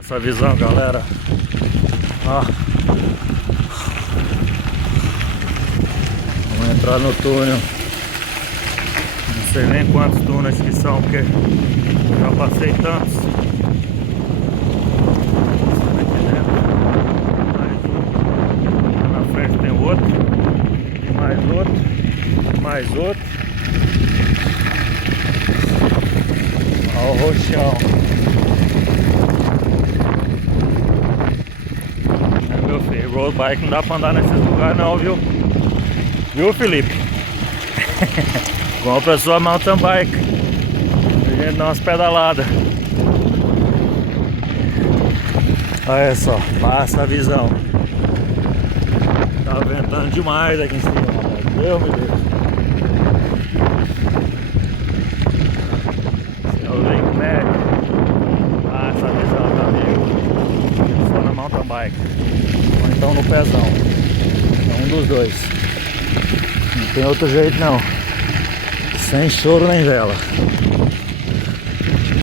Essa visão, galera. Ó. Vamos entrar no túnel. Não sei nem quantos túneis que são, porque já passei tantos. Aqui dentro, mais um. Lá na frente tem outro. E mais outro. Mais outro. Olha o roxão. Meu filho, road bike não dá pra andar nesses lugares não, viu? Viu, Felipe? Compra a sua mountain bike. A gente dá umas pedaladas. Olha só, passa a visão. Tá ventando demais aqui em cima, Deus me livre. Esse é o Lake Médio. Passa a visão, meu amigo. Só na mountain bike. Ou então no pezão. É um dos dois. Não tem outro jeito não. Sem choro nem vela.